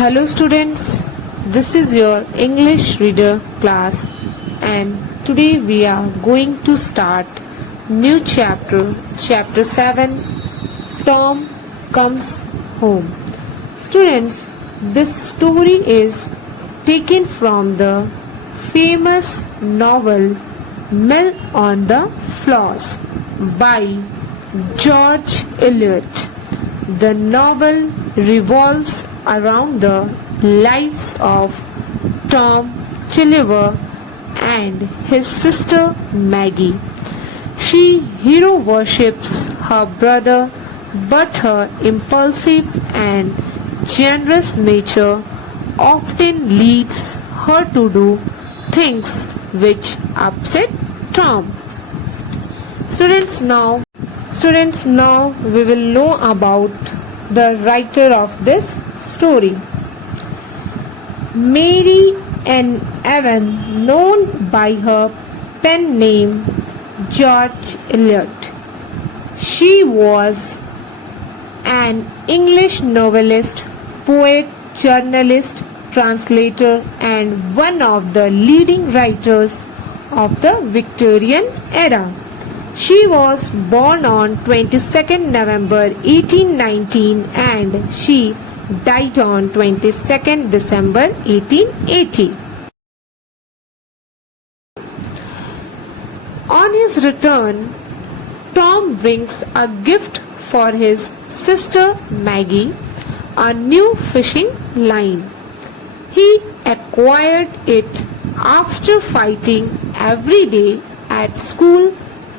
Hello students, this is your English reader class and today we are going to start new chapter 7, Tom Comes Home. Students, this story is taken from the famous novel Mill on the Floss by George Eliot. The novel revolves around the lives of Tom Tulliver and his sister Maggie. She hero worships her brother, but her impulsive and generous nature often leads her to do things which upset Tom. Students, now we will know about the writer of this story. Mary Ann Evan, known by her pen name George Eliot. She was an English novelist, poet, journalist, translator, and one of the leading writers of the Victorian era. She was born on 22nd November 1819 and she died on 22nd December 1880. On his return, Tom brings a gift for his sister Maggie, a new fishing line. He acquired it after fighting every day at school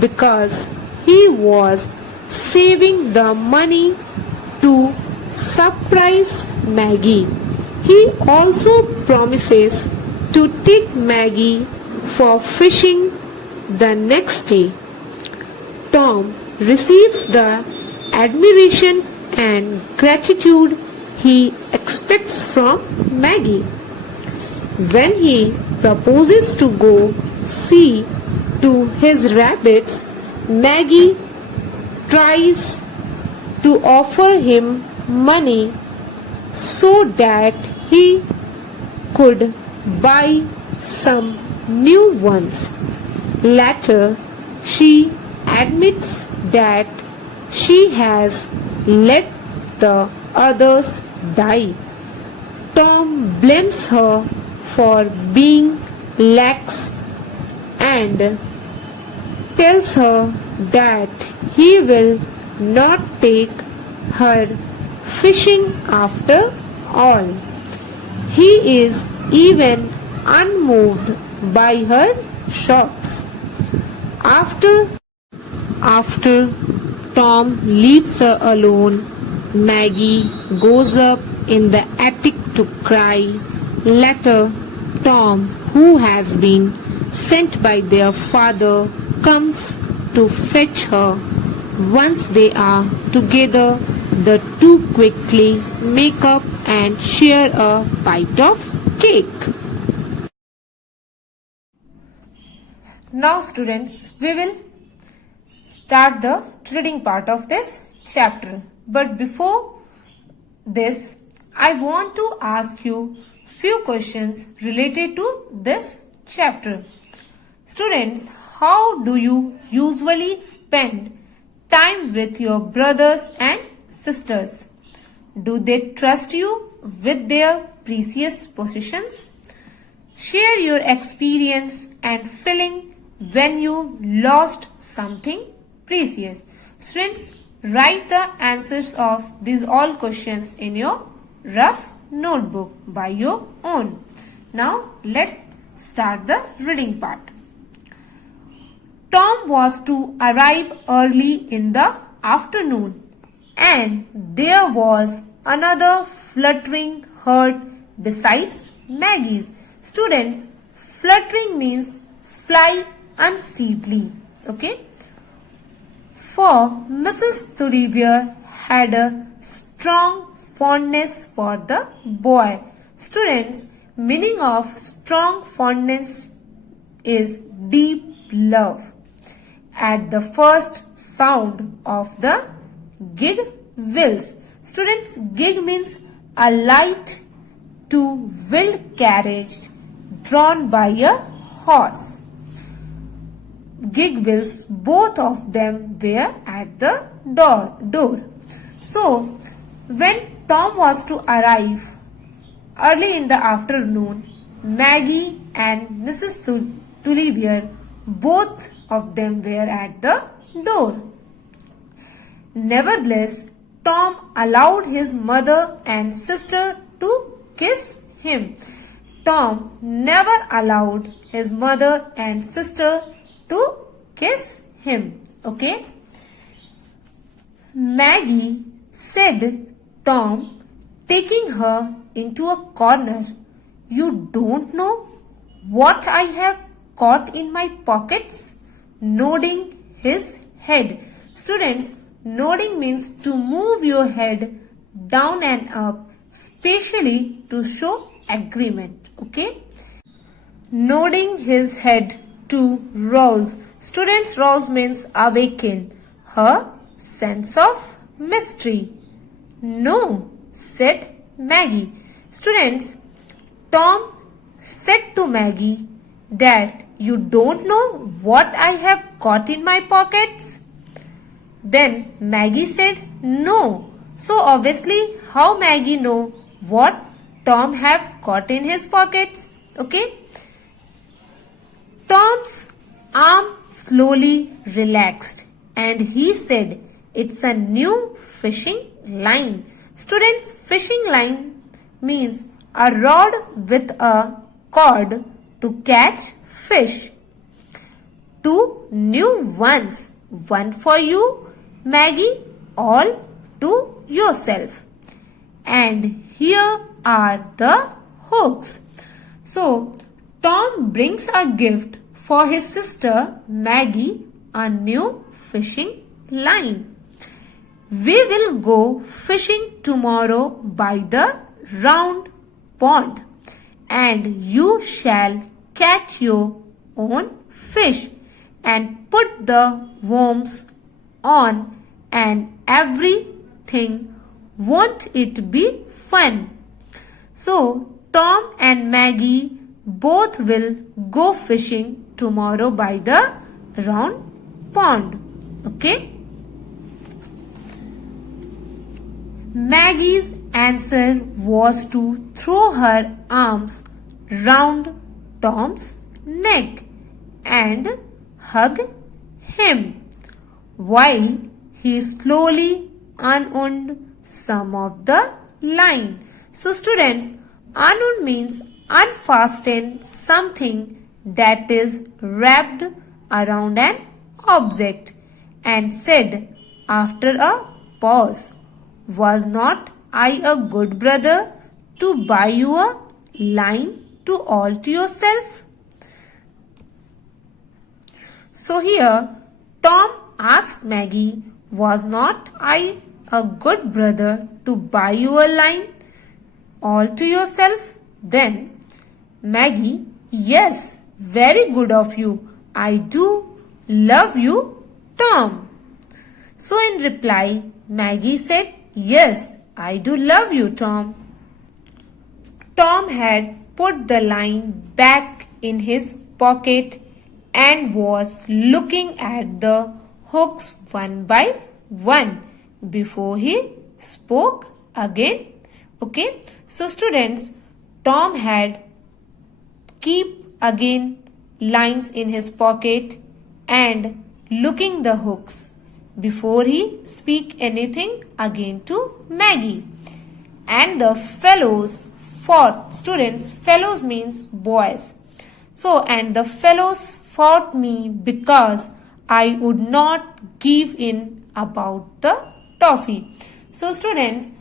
because he was saving the money to surprise Maggie. He also promises to take Maggie for fishing the next day. Tom receives the admiration and gratitude he expects from Maggie. When he proposes to go see to his rabbits, Maggie tries to offer him money so that he could buy some new ones. Later, she admits that she has let the others die. Tom blames her for being lax and tells her that he will not take her fishing after all. He is even unmoved by her shocks. After Tom leaves her alone, Maggie goes up in the attic to cry. Later, Tom, who has been sent by their father, comes to fetch her. Once they are together, the two quickly make up and share a bite of cake. Now students, we will start the reading part of this chapter. But before this, I want to ask you few questions related to this chapter. Students, how do you usually spend time with your brothers and sisters? Do they trust you with their precious possessions? Share your experience and feeling when you lost something precious. Students, write the answers of these all questions in your rough notebook by your own. Now, let's start the reading part. Tom was to arrive early in the afternoon, and there was another fluttering herd besides Maggie's. Students, fluttering means fly unsteadily. Okay? For Mrs. Tulliver had a strong fondness for the boy. Students, meaning of strong fondness is deep love. At the first sound of the gig wheels. Students, gig means a light two wheeled carriage drawn by a horse. Gig wheels, both of them were at the door. So, when Tom was to arrive early in the afternoon, Maggie and Mrs. Tulliver, both of them were at the door. Nevertheless, Tom allowed his mother and sister to kiss him. Tom never allowed his mother and sister to kiss him. Okay? Maggie said, Tom, taking her into a corner, "You don't know what I have got in my pockets?" Nodding his head. Students, nodding means to move your head down and up, specially to show agreement. Okay? Nodding his head to rouse. Students, rouse means awaken her sense of mystery. "No," said Maggie. Students, Tom said to Maggie that you don't know what I have got in my pockets. Then Maggie said no. So obviously how Maggie know what Tom have got in his pockets? Okay. Tom's arm slowly relaxed and he said, "It's a new fishing line." Students, fishing line means a rod with a cord to catch fish. Two new ones, one for you, Maggie, all to yourself. And here are the hooks. So, Tom brings a gift for his sister Maggie, a new fishing line. "We will go fishing tomorrow by the round pond, and you shall catch your own fish and put the worms on and everything. Won't it be fun?" So, Tom and Maggie both will go fishing tomorrow by the round pond. Okay? Maggie's answer was to throw her arms round Tom's neck and hug him while he slowly unwound some of the line. So students, unwound means unfasten something that is wrapped around an object, and said after a pause, "Was not I a good brother to buy you a line to all to yourself?" So here Tom asked Maggie, "Was not I a good brother to buy you a line all to yourself?" Then Maggie, "Yes, very good of you. I do love you, Tom." So in reply, Maggie said, "Yes, I do love you, Tom." Tom had put the line back in his pocket and was looking at the hooks one by one before he spoke again. Okay, so students, Tom had keep again lines in his pocket and looking the hooks before he speak anything again to Maggie. And the fellows fought. Students, fellows means boys. So, and the fellows fought me because I would not give in about the toffee. So students,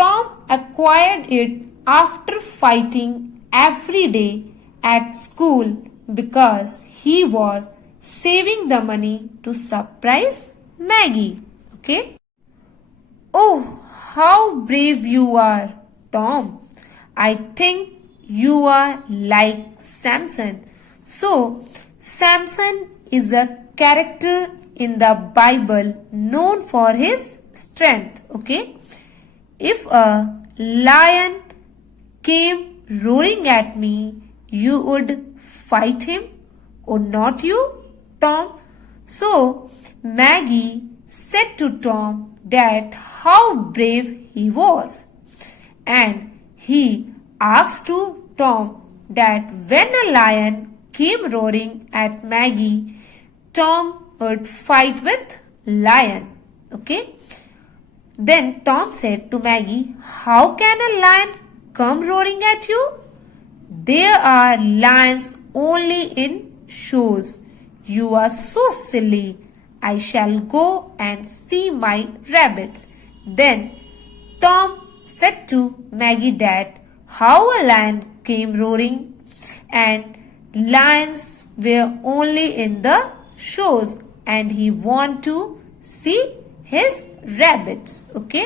Tom acquired it after fighting every day at school because he was saving the money to surprise Maggie. Okay. "Oh, how brave you are, Tom. I think you are like Samson." So, Samson is a character in the Bible known for his strength. Okay. If a lion came roaring at me, you would fight him, would not you, Tom? So Maggie said to Tom that how brave he was, and he asked to Tom that when a lion came roaring at Maggie, Tom would fight with lion. Okay. Then Tom said to Maggie, how can a lion come roaring at you? There are lions only in shows. You are so silly. I shall go and see my rabbits. Then Tom said to Maggie that how a lion came roaring and lions were only in the shows and he want to see his rabbits. Okay.